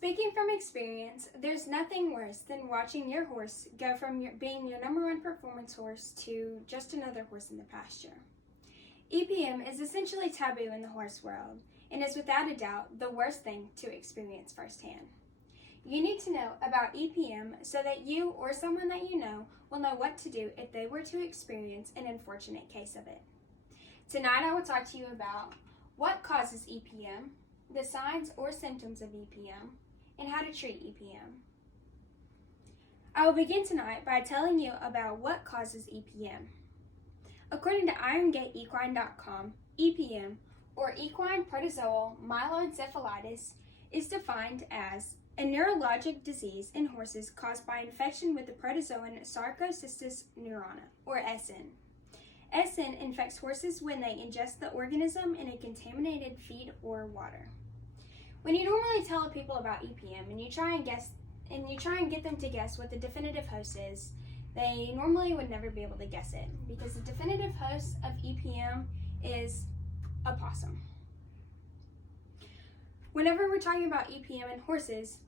Speaking from experience, there's nothing worse than watching your horse go from being your number one performance horse to just another horse in the pasture. EPM is essentially taboo in the horse world and is without a doubt the worst thing to experience firsthand. You need to know about EPM so that you or someone that you know will know what to do if they were to experience an unfortunate case of it. Tonight I will talk to you about what causes EPM, the signs or symptoms of EPM, and how to treat EPM. I will begin tonight by telling you about what causes EPM. According to IronGateEquine.com, EPM, or equine protozoal myeloencephalitis, is defined as a neurologic disease in horses caused by infection with the protozoan Sarcocystis neurona, or SN. SN infects horses when they ingest the organism in a contaminated feed or water. When you normally tell people about EPM and you try and get them to guess what the definitive host is, they normally would never be able to guess it because the definitive host of EPM is a possum. Whenever we're talking about EPM in horses,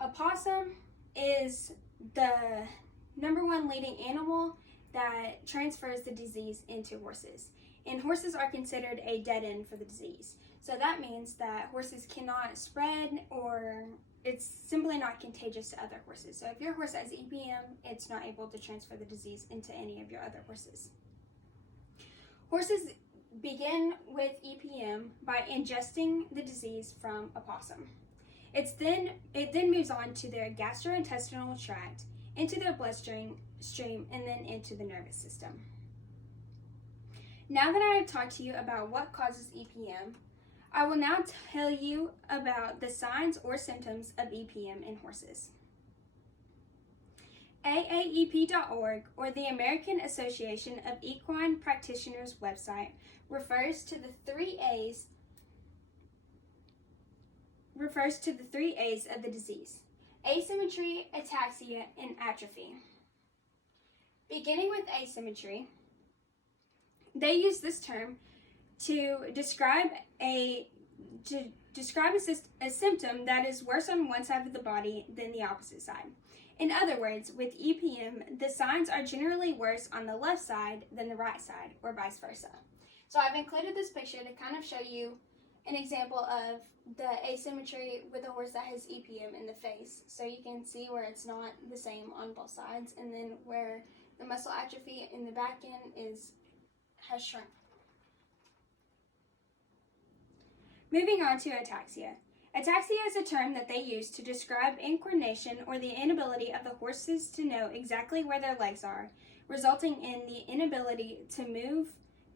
a possum is the number one leading animal that transfers the disease into horses. And horses are considered a dead end for the disease. So that means that horses cannot spread, or it's simply not contagious to other horses. So if your horse has EPM, it's not able to transfer the disease into any of your other horses. Horses begin with EPM by ingesting the disease from a possum. It then moves on to their gastrointestinal tract, into their bloodstream, and then into the nervous system. Now that I have talked to you about what causes EPM, I will now tell you about the signs or symptoms of EPM in horses. AAEP.org, or the American Association of Equine Practitioners website, refers to the three A's of the disease: asymmetry, ataxia, and atrophy. Beginning with asymmetry, they use this term to describe a symptom that is worse on one side of the body than the opposite side. In other words, with EPM, the signs are generally worse on the left side than the right side, or vice versa. So I've included this picture to kind of show you an example of the asymmetry with a horse that has EPM in the face. So you can see where it's not the same on both sides, and then where the muscle atrophy in the back end has shrunk. Moving on to ataxia. Ataxia is a term that they use to describe incoordination or the inability of the horses to know exactly where their legs are, resulting in the inability to move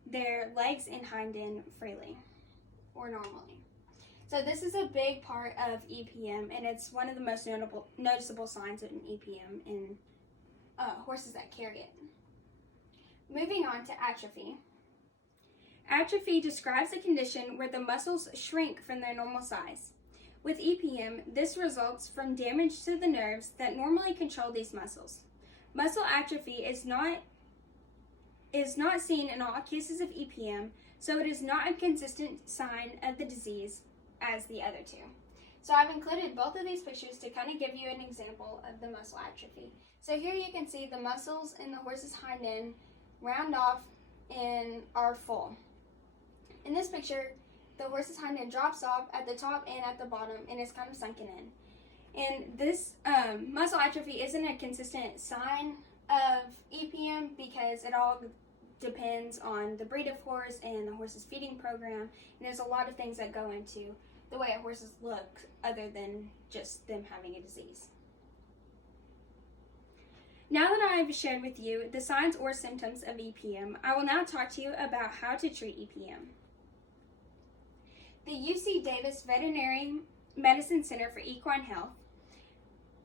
their legs and hind end freely or normally. So this is a big part of EPM, and it's one of the most noticeable signs of an EPM in horses that carry it. Moving on to atrophy. Atrophy describes a condition where the muscles shrink from their normal size. With EPM, this results from damage to the nerves that normally control these muscles. Muscle atrophy is not seen in all cases of EPM, so it is not a consistent sign of the disease as the other two. So I've included both of these pictures to kind of give you an example of the muscle atrophy. So here you can see the muscles in the horse's hind end round off and are full. In this picture, the horse's hind end drops off at the top and at the bottom and is kind of sunken in. And this muscle atrophy isn't a consistent sign of EPM because it all depends on the breed of horse and the horse's feeding program, and there's a lot of things that go into the way horses look other than just them having a disease. Now that I have shared with you the signs or symptoms of EPM, I will now talk to you about how to treat EPM. The UC Davis Veterinary Medicine Center for Equine Health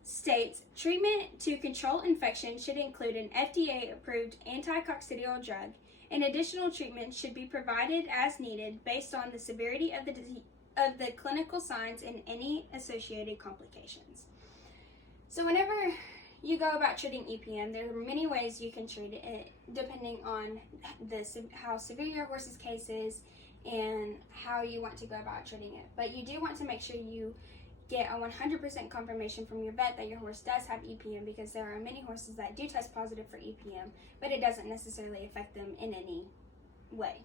states treatment to control infection should include an FDA-approved anticoccidial drug, and additional treatment should be provided as needed based on the severity of the clinical signs and any associated complications. So whenever you go about treating EPM, there are many ways you can treat it depending on how severe your horse's case is and how you want to go about treating it. But you do want to make sure you get a 100% confirmation from your vet that your horse does have EPM, because there are many horses that do test positive for EPM, but it doesn't necessarily affect them in any way.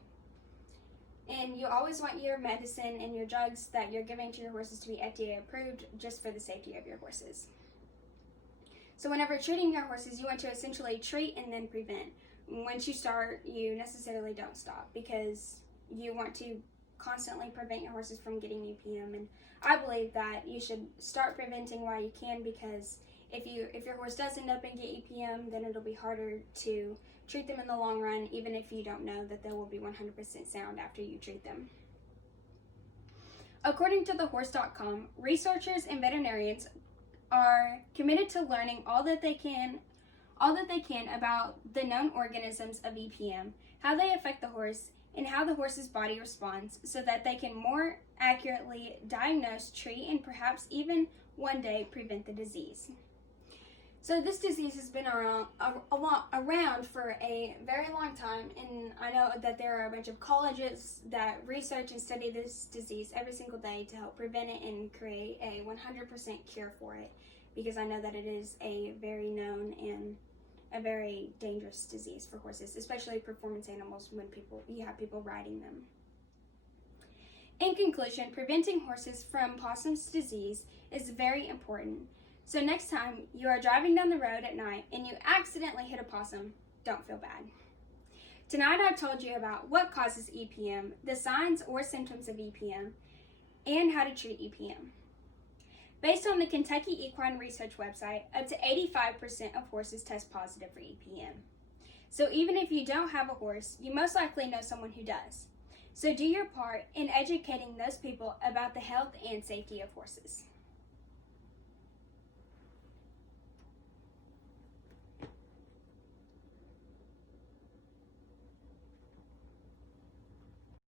And you always want your medicine and your drugs that you're giving to your horses to be FDA approved, just for the safety of your horses. So whenever treating your horses, you want to essentially treat and then prevent. Once you start, you necessarily don't stop, because you want to constantly prevent your horses from getting EPM. And I believe that you should start preventing while you can, because if your horse does end up and get EPM, then it'll be harder to treat them in the long run, even if you don't know that they will be 100% sound after you treat them. According to thehorse.com, researchers and veterinarians are committed to learning all that they can about the known organisms of EPM, how they affect the horse, and how the horse's body responds, so that they can more accurately diagnose, treat, and perhaps even one day prevent the disease. So this disease has been around for a very long time, and I know that there are a bunch of colleges that research and study this disease every single day to help prevent it and create a 100% cure for it, because I know that it is a very known and a very dangerous disease for horses, especially performance animals, when you have people riding them. In conclusion, preventing horses from Possum's disease is very important. So next time you are driving down the road at night and you accidentally hit a possum, don't feel bad. Tonight I've told you about what causes EPM, the signs or symptoms of EPM, and how to treat EPM. Based on the Kentucky Equine Research website, up to 85% of horses test positive for EPM. So even if you don't have a horse, you most likely know someone who does. So do your part in educating those people about the health and safety of horses.